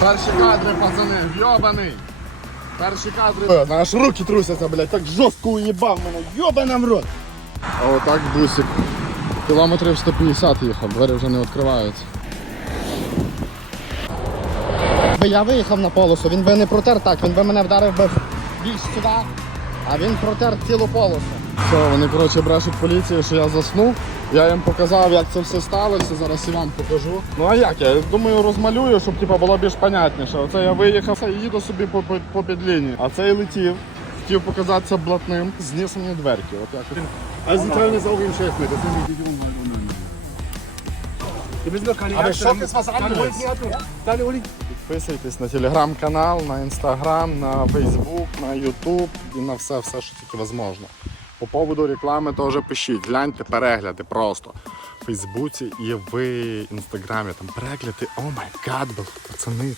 Перші кадри, пацани, йобаний. Перші кадри. Аж руки трусяться, блядь, так жорстко уїбав мене, йобана в рот. А отак бусик. Кілометрів 150 їхав, двері вже не відкриваються. Я виїхав на полосу, він би не протер так, він би мене вдарив би більш сюди, а він протер цілу полосу. Все, вони, коротше, брешуть поліції, що я заснув. Я їм показав, як це все сталося, зараз і вам покажу. Ну а як? Я думаю, розмалюю, щоб типу, було більш понятніше. Оце я виїхав і їду собі по, по, по підлінії. А цей летів, хотів показатися блатним, зніс мені дверки. От keine Aber Ärzte Schock haben. ist was Deine anderes. Uli, Uli, Deine Uli. Підписуйтесь на телеграм-канал, на інстаграм, на фейсбук, на ютуб і на все, все, що тільки можливо. По поводу реклами теж пишіть, гляньте перегляди просто в Фейсбуці і в інстаграмі. Там перегляди, о май гад, пацани.